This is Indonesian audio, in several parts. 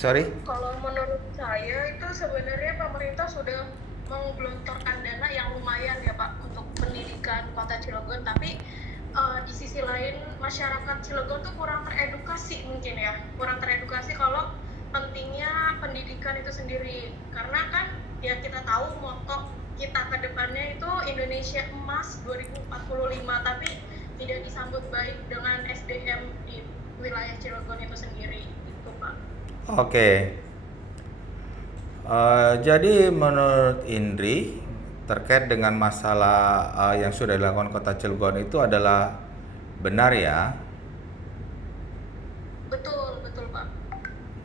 Sorry? Kalau menurut saya itu sebenarnya pemerintah sudah menggelontorkan dana yang lumayan ya Pak untuk pendidikan Kota Cilegon, tapi di sisi lain masyarakat Cilegon tuh kurang teredukasi mungkin ya, kurang teredukasi kalau pentingnya pendidikan itu sendiri. Karena kan ya kita tahu moto kita ke depannya itu Indonesia Emas 2045, tapi tidak disambut baik dengan SDM di wilayah Cilegon itu sendiri, gitu Pak. Oke. Jadi menurut Indri terkait dengan masalah yang sudah dilakukan Kota Cilegon itu adalah benar ya. Betul, betul Pak.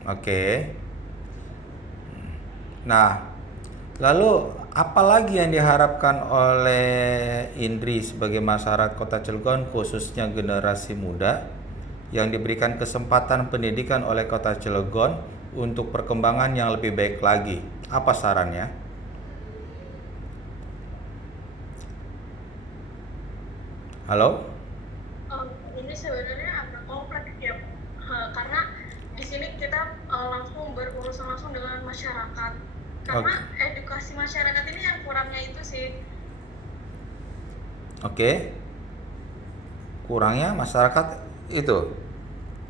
Oke. Nah, lalu apa lagi yang diharapkan oleh Indri sebagai masyarakat Kota Cilegon khususnya generasi muda yang diberikan kesempatan pendidikan oleh Kota Cilegon untuk perkembangan yang lebih baik lagi? Apa sarannya? Halo? Ini sebenarnya agak kompleks ya, karena di sini kita langsung berurusan langsung dengan masyarakat. Karena Oke. edukasi masyarakat ini yang kurangnya itu sih. Oke. Kurangnya masyarakat itu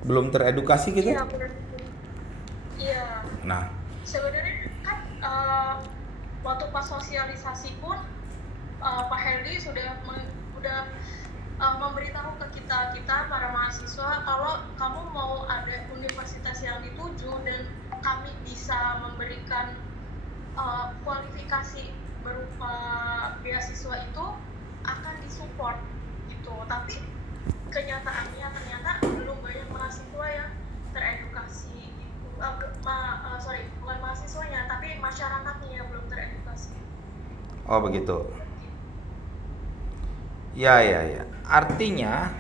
belum teredukasi gitu. Iya, benar. Iya, Nah, sebenarnya kan waktu pas sosialisasi pun Pak Herdi udah memberitahu ke kita para mahasiswa kalau kamu mau ada universitas yang dituju dan kami bisa memberikan kualifikasi berupa beasiswa itu akan disupport gitu. Tapi kenyataannya ternyata belum banyak mahasiswa yang teredukasi gitu. Sorry, bukan mahasiswanya tapi masyarakatnya yang belum teredukasi oh begitu. gitu. Ya, ya, ya. Artinya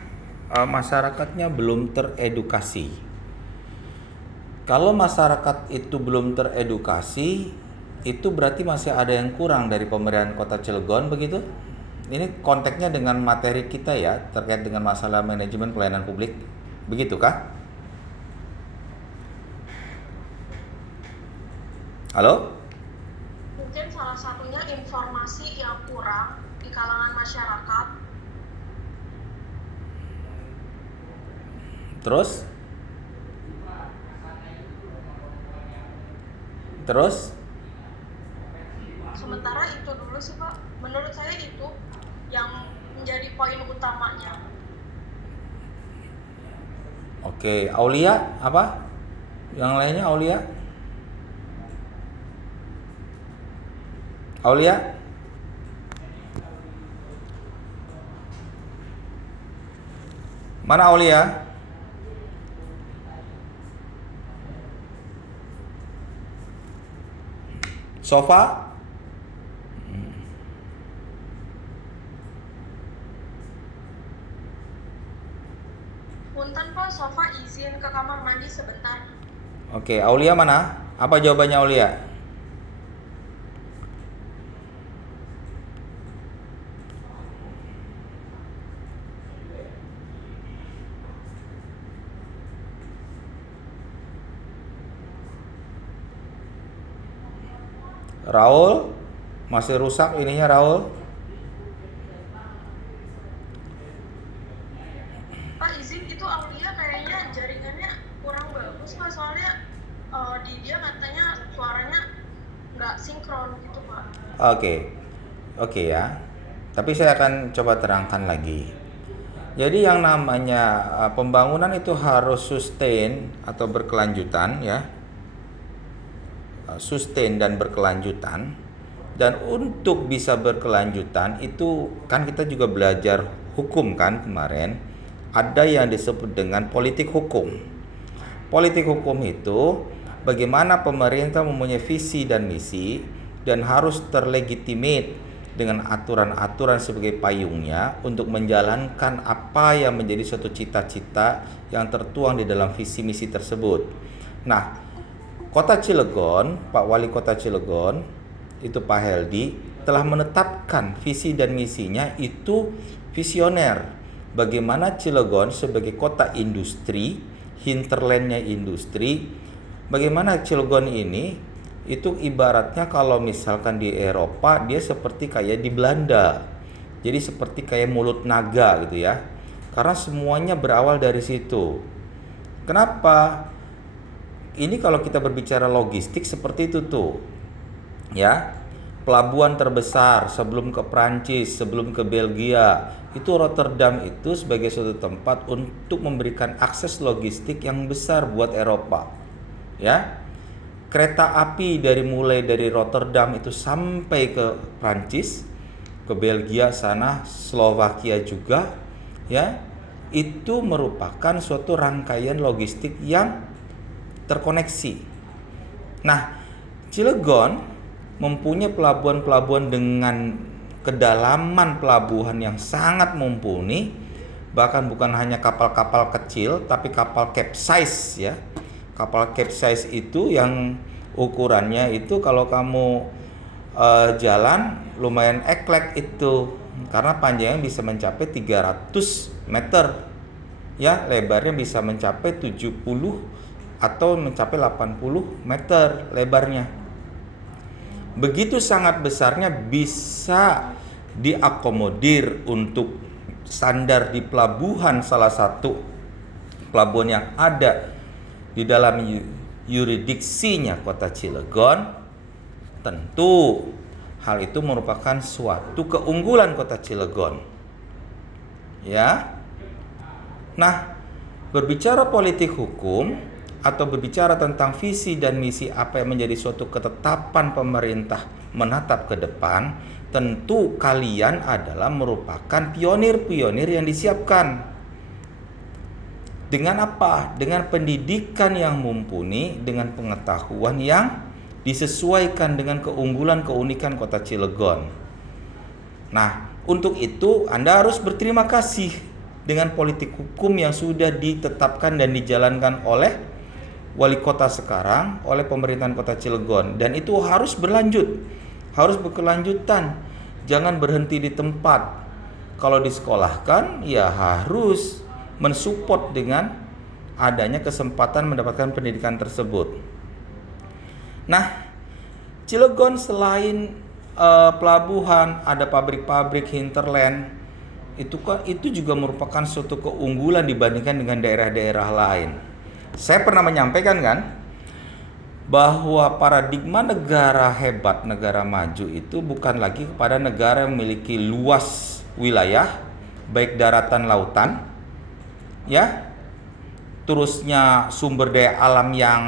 masyarakatnya belum teredukasi. Kalau masyarakat itu belum teredukasi, itu berarti masih ada yang kurang dari pemerintahan Kota Cilegon begitu? Ini konteksnya dengan materi kita ya, terkait dengan masalah manajemen pelayanan publik. Begitukah? Halo? Mungkin salah satunya informasi yang kurang di kalangan masyarakat. Terus? Terus? Sementara itu dulu sih Pak, menurut saya itu yang menjadi poin utamanya. Oke, Aulia apa? Yang lainnya Aulia? Aulia? Mana Aulia? Sofa? Punten Pak, Sofa izin ke kamar mandi sebentar. Oke, Aulia mana? Apa jawabannya Aulia? Raul? Masih rusak ininya Raul? Pak izin, itu Aulia kayaknya jaringannya kurang bagus Pak, soalnya di dia katanya suaranya nggak sinkron gitu Pak. Oke. Oke ya. Tapi saya akan coba terangkan lagi. Jadi yang namanya pembangunan itu harus sustain atau berkelanjutan ya. Sustain dan berkelanjutan. Dan untuk bisa berkelanjutan itu kan kita juga belajar hukum kan kemarin. Ada yang disebut dengan politik hukum. Politik hukum itu bagaimana pemerintah mempunyai visi dan misi dan harus terlegitimate dengan aturan-aturan sebagai payungnya untuk menjalankan apa yang menjadi suatu cita-cita yang tertuang di dalam visi misi tersebut. Nah, Kota Cilegon, Pak Wali Kota Cilegon, itu Pak Heldi, telah menetapkan visi dan misinya itu visioner. Bagaimana Cilegon sebagai kota industri, hinterlandnya industri, bagaimana Cilegon ini itu ibaratnya kalau misalkan di Eropa dia seperti kayak di Belanda. Jadi seperti kayak mulut naga gitu ya. Karena semuanya berawal dari situ. Kenapa? Ini kalau kita berbicara logistik seperti itu tuh. Ya. Pelabuhan terbesar sebelum ke Prancis, sebelum ke Belgia, itu Rotterdam itu sebagai suatu tempat untuk memberikan akses logistik yang besar buat Eropa. Ya. Kereta api mulai dari Rotterdam itu sampai ke Prancis, ke Belgia sana, Slovakia juga, ya. Itu merupakan suatu rangkaian logistik yang terkoneksi. Nah, Cilegon mempunyai pelabuhan-pelabuhan dengan kedalaman pelabuhan yang sangat mumpuni, bahkan bukan hanya kapal-kapal kecil tapi kapal capesize ya. Kapal capesize itu yang ukurannya itu kalau kamu jalan lumayan eklek itu, karena panjangnya bisa mencapai 300 meter ya, lebarnya bisa mencapai 70 atau mencapai 80 meter lebarnya. Begitu sangat besarnya, bisa diakomodir untuk standar di pelabuhan, salah satu pelabuhan yang ada di dalam yuridiksinya kota Cilegon. Tentu hal itu merupakan suatu keunggulan kota Cilegon. Ya. Nah, berbicara politik hukum atau berbicara tentang visi dan misi apa yang menjadi suatu ketetapan pemerintah menatap ke depan, tentu kalian adalah merupakan pionir-pionir yang disiapkan. Dengan apa? Dengan pendidikan yang mumpuni, dengan pengetahuan yang disesuaikan dengan keunggulan keunikan kota Cilegon. Nah, untuk itu Anda harus berterima kasih dengan politik hukum yang sudah ditetapkan dan dijalankan oleh wali kota sekarang, oleh pemerintahan kota Cilegon, dan itu harus berlanjut, harus berkelanjutan, jangan berhenti di tempat. Kalau disekolahkan ya harus mensupport dengan adanya kesempatan mendapatkan pendidikan tersebut. Nah, Cilegon selain pelabuhan, ada pabrik-pabrik hinterland, itu juga merupakan suatu keunggulan dibandingkan dengan daerah-daerah lain. Saya pernah menyampaikan kan bahwa paradigma negara hebat, negara maju itu bukan lagi kepada negara yang memiliki luas wilayah, baik daratan, lautan, ya, terusnya sumber daya alam yang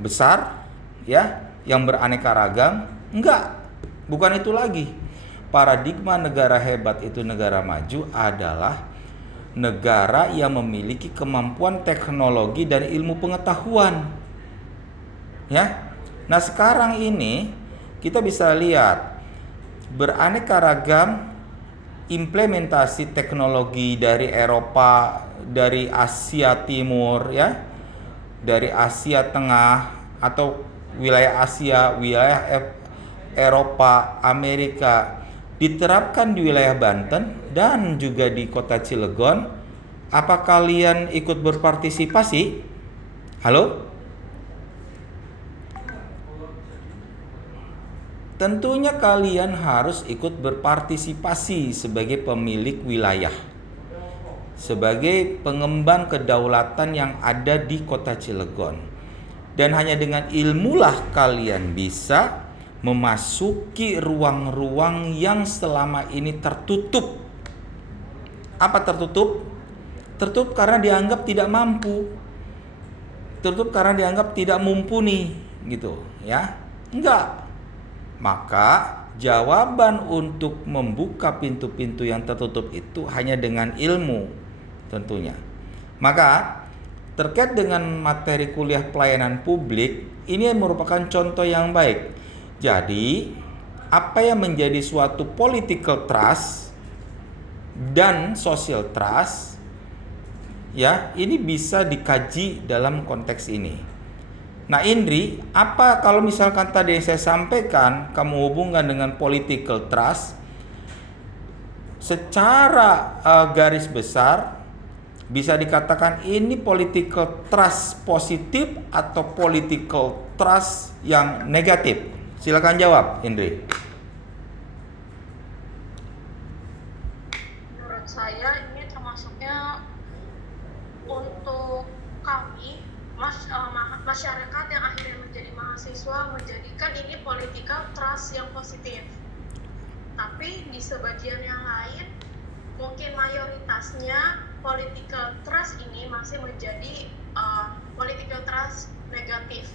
besar, ya, yang beraneka ragam. Enggak, bukan itu lagi. Paradigma negara hebat itu negara maju adalah negara yang memiliki kemampuan teknologi dan ilmu pengetahuan. Ya. Nah, sekarang ini kita bisa lihat beraneka ragam implementasi teknologi dari Eropa, dari Asia Timur ya, dari Asia Tengah atau wilayah Asia, wilayah Eropa, Amerika, diterapkan di wilayah Banten dan juga di kota Cilegon. Apa kalian ikut berpartisipasi? Halo? Tentunya kalian harus ikut berpartisipasi sebagai pemilik wilayah, sebagai pengemban kedaulatan yang ada di kota Cilegon. Dan hanya dengan ilmulah kalian bisa memasuki ruang-ruang yang selama ini tertutup. Apa tertutup? Tertutup karena dianggap tidak mampu. Tertutup karena dianggap tidak mumpuni, gitu, ya. Enggak. Maka jawaban untuk membuka pintu-pintu yang tertutup itu hanya dengan ilmu, tentunya. Maka terkait dengan materi kuliah pelayanan publik, ini merupakan contoh yang baik. Jadi, apa yang menjadi suatu political trust dan social trust, ya, ini bisa dikaji dalam konteks ini. Nah, Indri, apa kalau misalkan tadi yang saya sampaikan kamu hubungkan dengan political trust, secara garis besar Bisa dikatakan ini political trust positif atau political trust yang negatif? Silakan jawab, Indri. Menurut saya ini termasuknya untuk kami masyarakat yang akhirnya menjadi mahasiswa menjadikan ini political trust yang positif. Tapi di sebagian yang lain mungkin mayoritasnya political trust ini masih menjadi political trust negatif.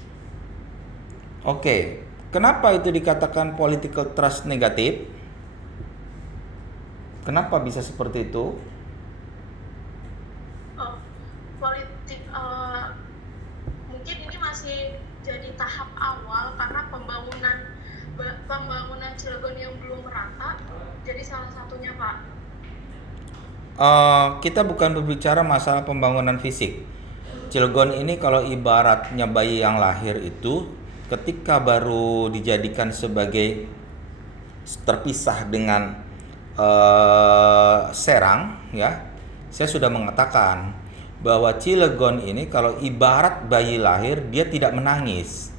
Oke, kenapa itu dikatakan political trust negatif? Kenapa bisa seperti itu? Mungkin ini masih jadi tahap awal karena pembangunan Cilegon yang belum merata, jadi salah satunya, Pak. Kita bukan berbicara masalah pembangunan fisik. Cilegon ini kalau ibaratnya bayi yang lahir itu ketika baru dijadikan sebagai terpisah dengan Serang, ya, saya sudah mengatakan bahwa Cilegon ini kalau ibarat bayi lahir dia tidak menangis.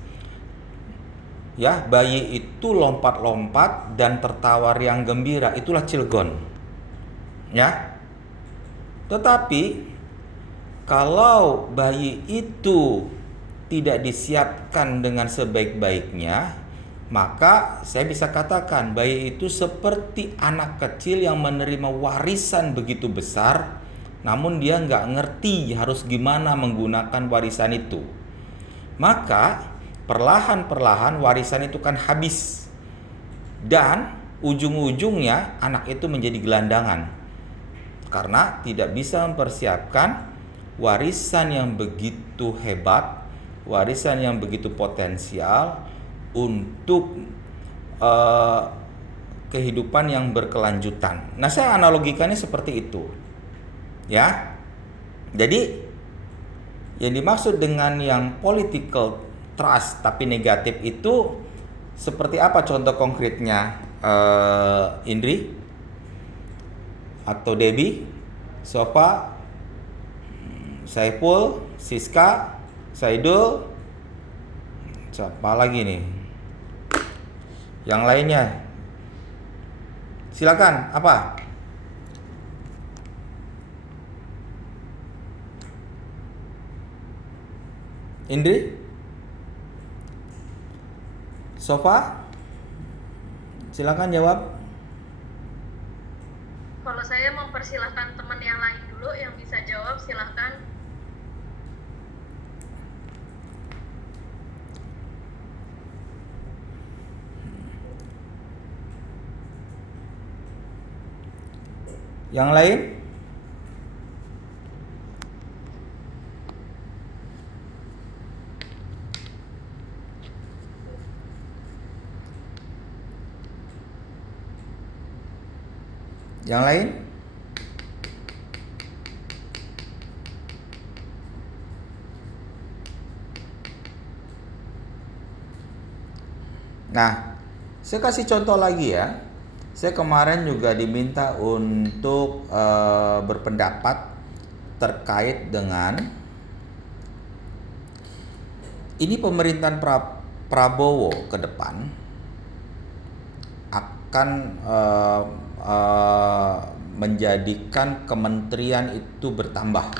Ya, bayi itu lompat-lompat dan tertawa riang gembira, itulah Cilegon. Ya. Tetapi kalau bayi itu tidak disiapkan dengan sebaik-baiknya, maka saya bisa katakan bayi itu seperti anak kecil yang menerima warisan begitu besar, namun dia nggak ngerti harus gimana menggunakan warisan itu. Maka perlahan-perlahan warisan itu kan habis, dan ujung-ujungnya anak itu menjadi gelandangan karena tidak bisa mempersiapkan warisan yang begitu hebat, warisan yang begitu potensial untuk kehidupan yang berkelanjutan. Nah, saya analogikannya seperti itu, ya. Jadi yang dimaksud dengan yang political trust tapi negatif itu seperti apa contoh konkretnya, Indri atau Debbie, Sofa, Saiful, Siska, Saidul, siapa lagi nih? Yang lainnya. Silakan, apa? Indri? Sofa? Silakan jawab. Kalau saya mempersilahkan teman yang lain dulu yang bisa jawab, silahkan. Yang lain? Yang lain? Nah, saya kasih contoh lagi ya. Saya kemarin juga diminta untuk berpendapat terkait dengan ini pemerintahan Prabowo ke depan akan menjadikan kementerian itu bertambah.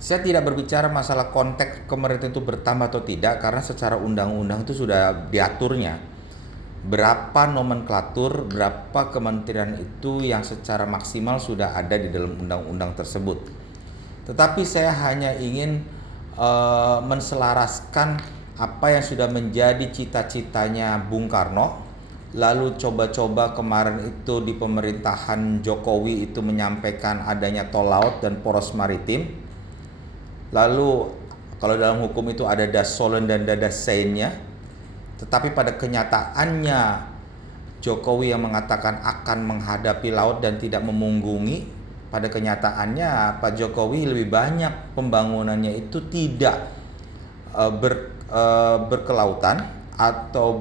Saya tidak berbicara masalah konteks kementerian itu bertambah atau tidak, karena secara undang-undang itu sudah diaturnya berapa nomenklatur, berapa kementerian itu yang secara maksimal sudah ada di dalam undang-undang tersebut. Tetapi saya hanya ingin menselaraskan apa yang sudah menjadi cita-citanya Bung Karno. Lalu coba-coba kemarin itu di pemerintahan Jokowi itu menyampaikan adanya tol laut dan poros maritim. Lalu kalau dalam hukum itu ada das solen dan das seinnya. Tetapi pada kenyataannya Jokowi yang mengatakan akan menghadapi laut dan tidak memunggungi, pada kenyataannya Pak Jokowi lebih banyak pembangunannya itu tidak berkelautan atau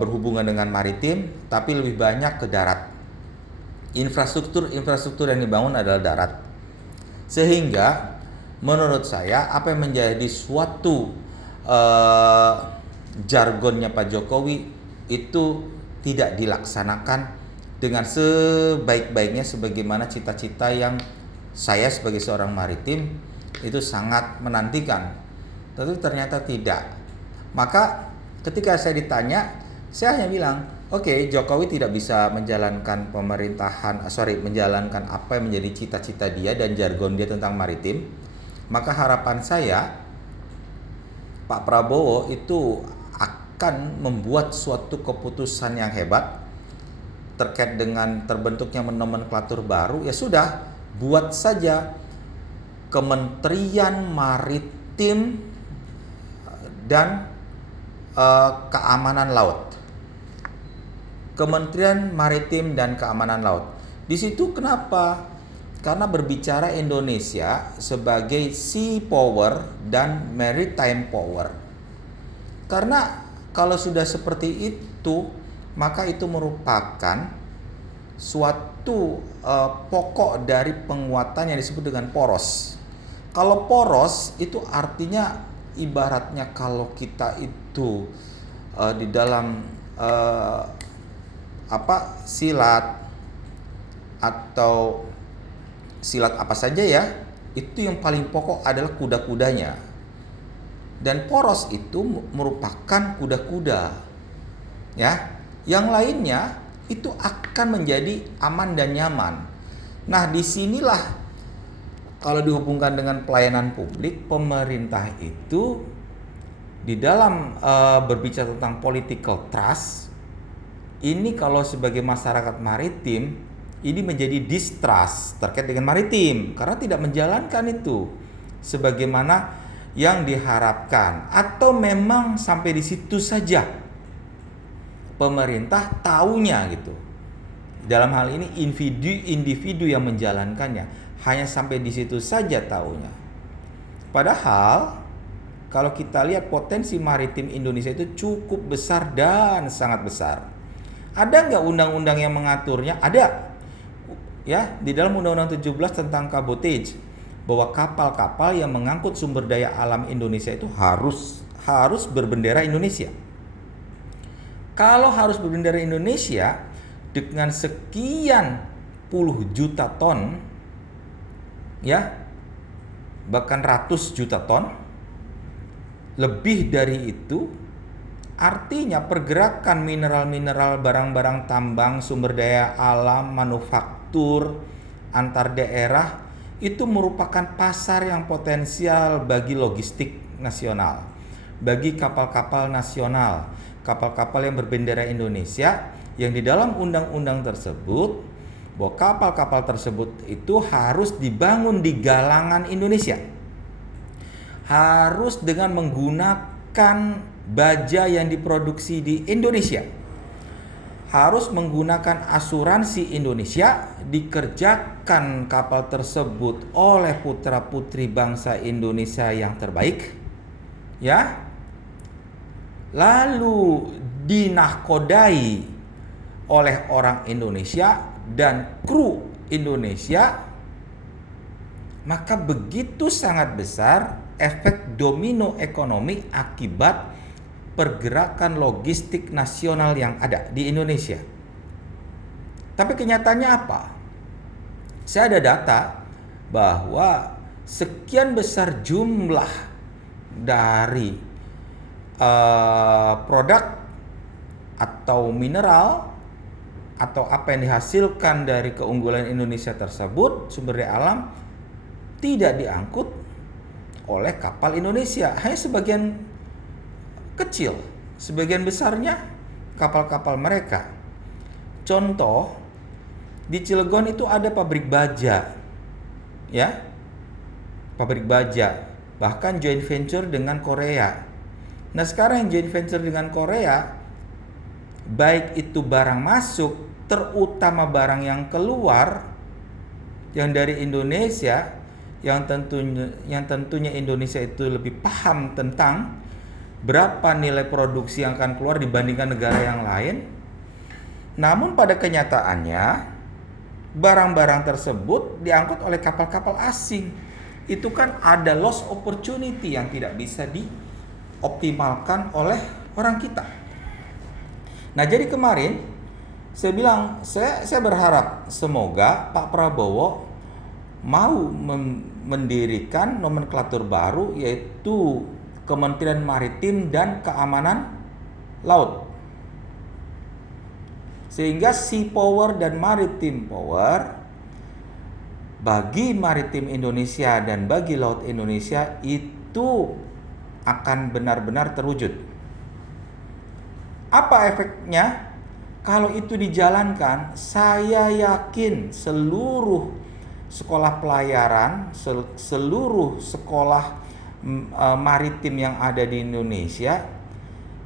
berhubungan dengan maritim, tapi lebih banyak ke darat. infrastruktur yang dibangun adalah darat. Sehingga menurut saya apa yang menjadi suatu jargonnya Pak Jokowi itu tidak dilaksanakan dengan sebaik-baiknya sebagaimana cita-cita yang saya sebagai seorang maritim itu sangat menantikan. Tapi ternyata tidak. Maka ketika saya ditanya, saya hanya bilang, oke, Jokowi tidak bisa menjalankan menjalankan apa yang menjadi cita-cita dia dan jargon dia tentang maritim. Maka harapan saya, Pak Prabowo itu akan membuat suatu keputusan yang hebat terkait dengan terbentuknya nomenklatur baru. Ya sudah, buat saja Kementerian Maritim dan Keamanan Laut. Kementerian Maritim dan Keamanan Laut. Di situ kenapa? Karena berbicara Indonesia sebagai sea power dan maritime power. Karena kalau sudah seperti itu, maka itu merupakan suatu pokok dari penguatan yang disebut dengan poros. Kalau poros itu artinya ibaratnya kalau kita itu di dalam silat atau silat apa saja ya, itu yang paling pokok adalah kuda-kudanya. Dan poros itu merupakan kuda-kuda. Ya, yang lainnya itu akan menjadi aman dan nyaman. Nah, disinilah kalau dihubungkan dengan pelayanan publik, pemerintah itu di dalam berbicara tentang political trust, ini kalau sebagai masyarakat maritim, ini menjadi distrust terkait dengan maritim karena tidak menjalankan itu sebagaimana yang diharapkan, atau memang sampai di situ saja pemerintah taunya gitu. Dalam hal ini individu yang menjalankannya hanya sampai di situ saja taunya. Padahal kalau kita lihat potensi maritim Indonesia itu cukup besar dan sangat besar. Ada nggak undang-undang yang mengaturnya? Ada. Ya, di dalam Undang-Undang 17 tentang kabotage, bahwa kapal-kapal yang mengangkut sumber daya alam Indonesia itu harus berbendera Indonesia. Kalau harus berbendera Indonesia dengan sekian puluh juta ton, ya, bahkan ratus juta ton, lebih dari itu, artinya pergerakan mineral-mineral, barang-barang tambang, sumber daya alam, manufaktur antar daerah itu merupakan pasar yang potensial bagi logistik nasional, bagi kapal-kapal nasional, kapal-kapal yang berbendera Indonesia, yang di dalam undang-undang tersebut bahwa kapal-kapal tersebut itu harus dibangun di galangan Indonesia, harus dengan menggunakan baja yang diproduksi di Indonesia, harus menggunakan asuransi Indonesia, dikerjakan kapal tersebut oleh putra-putri bangsa Indonesia yang terbaik, ya, lalu dinahkodai oleh orang Indonesia dan kru Indonesia, maka begitu sangat besar efek domino ekonomi akibat pergerakan logistik nasional yang ada di Indonesia. Tapi kenyataannya apa? Saya ada data bahwa sekian besar jumlah dari produk atau mineral atau apa yang dihasilkan dari keunggulan Indonesia tersebut, sumber daya alam, tidak diangkut oleh kapal Indonesia, hanya sebagian kecil, sebagian besarnya kapal-kapal mereka. Contoh, di Cilegon itu ada pabrik baja, ya, pabrik baja, bahkan joint venture dengan Korea. Nah, sekarang yang joint venture dengan Korea, baik itu barang masuk, terutama barang yang keluar, yang dari Indonesia, yang tentunya Indonesia itu lebih paham tentang berapa nilai produksi yang akan keluar dibandingkan negara yang lain. Namun pada kenyataannya barang-barang tersebut diangkut oleh kapal-kapal asing. Itu kan ada loss opportunity yang tidak bisa dioptimalkan oleh orang kita. Nah, jadi kemarin saya bilang, saya berharap semoga Pak Prabowo mau mendirikan nomenklatur baru, yaitu Kementerian Maritim dan Keamanan Laut, sehingga sea power dan maritime power bagi maritim Indonesia dan bagi laut Indonesia itu akan benar-benar terwujud. Apa efeknya? Kalau itu dijalankan, saya yakin seluruh sekolah pelayaran, seluruh sekolah maritim yang ada di Indonesia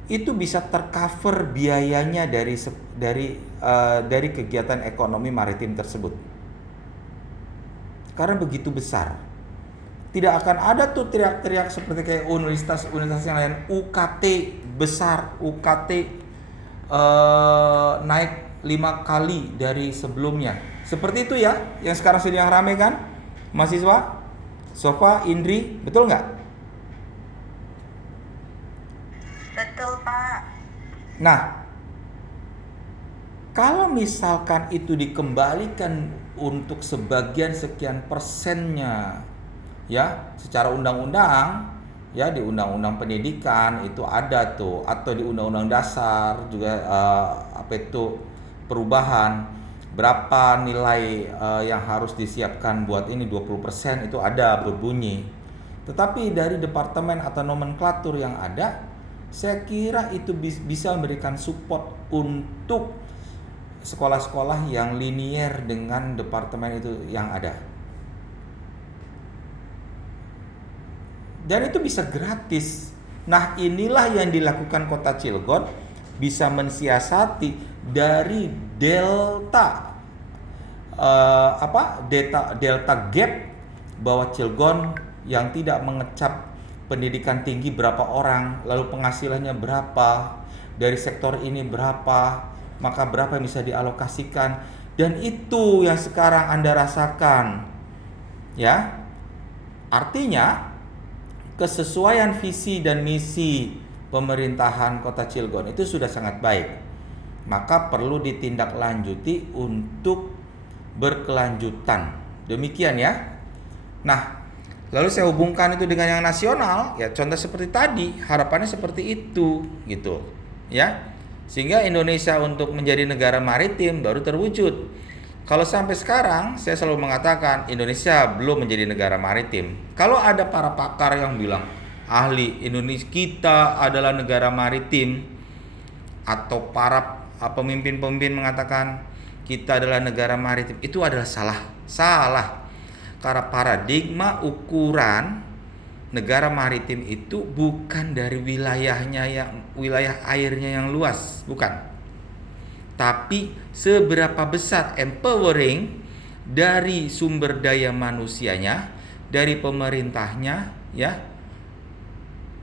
itu bisa tercover biayanya dari kegiatan ekonomi maritim tersebut. Karena begitu besar. Tidak akan ada tuh teriak-teriak seperti kayak universitas yang lain, UKT besar, UKT naik 5 kali dari sebelumnya. Seperti itu ya, yang sekarang sedang ramai kan, mahasiswa, Sofa, Indri, betul nggak? Betul, Pak. Nah, kalau misalkan itu dikembalikan untuk sebagian sekian persennya, ya, secara undang-undang, ya, di undang-undang pendidikan itu ada tuh, atau di undang-undang dasar juga perubahan berapa nilai yang harus disiapkan buat ini 20% itu ada berbunyi. Tetapi dari departemen atau nomenklatur yang ada, saya kira itu bisa memberikan support untuk sekolah-sekolah yang linier dengan departemen itu yang ada. Dan itu bisa gratis. Nah, inilah yang dilakukan Kota Cilegon, bisa mensiasati dari delta gap, bahwa Cilegon yang tidak mengecap pendidikan tinggi berapa orang, lalu penghasilannya berapa, dari sektor ini berapa, maka berapa yang bisa dialokasikan. Dan itu yang sekarang Anda rasakan, ya. Artinya kesesuaian visi dan misi pemerintahan Kota Cilegon itu sudah sangat baik. Maka perlu ditindaklanjuti untuk berkelanjutan. Demikian ya. Nah, lalu saya hubungkan itu dengan yang nasional, ya contoh seperti tadi, harapannya seperti itu gitu, ya. Sehingga Indonesia untuk menjadi negara maritim baru terwujud. Kalau sampai sekarang saya selalu mengatakan Indonesia belum menjadi negara maritim. Kalau ada para pakar yang bilang ahli Indonesia kita adalah negara maritim, atau para pemimpin-pemimpin mengatakan kita adalah negara maritim, itu adalah salah. Karena paradigma ukuran negara maritim itu bukan dari wilayah airnya yang luas, bukan. Tapi seberapa besar empowering dari sumber daya manusianya, dari pemerintahnya, ya,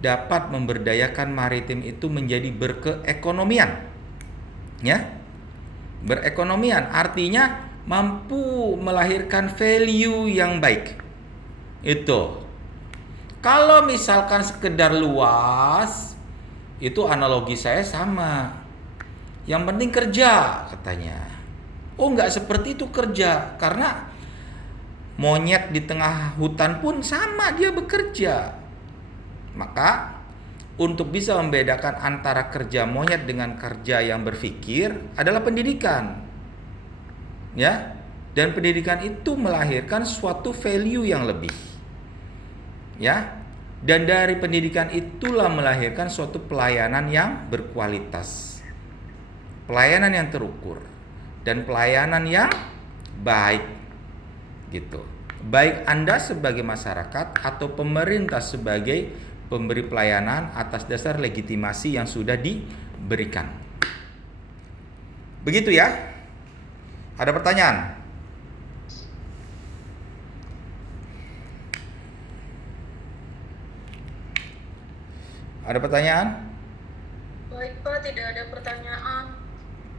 dapat memberdayakan maritim itu menjadi berkeekonomian. Ya. Berekonomian artinya mampu melahirkan value yang baik. Itu. Kalau misalkan sekedar luas, itu analogi saya sama. Yang penting kerja, katanya. Oh, enggak seperti itu kerja, karena monyet di tengah hutan pun sama, dia bekerja. Maka untuk bisa membedakan antara kerja monyet dengan kerja yang berpikir adalah pendidikan. Ya, dan pendidikan itu melahirkan suatu value yang lebih. Ya, dan dari pendidikan itulah melahirkan suatu pelayanan yang berkualitas, pelayanan yang terukur, dan pelayanan yang baik, gitu. Baik Anda sebagai masyarakat atau pemerintah sebagai pemberi pelayanan atas dasar legitimasi yang sudah diberikan. Begitu ya. Ada pertanyaan? Ada pertanyaan? Baik Pak, tidak ada pertanyaan.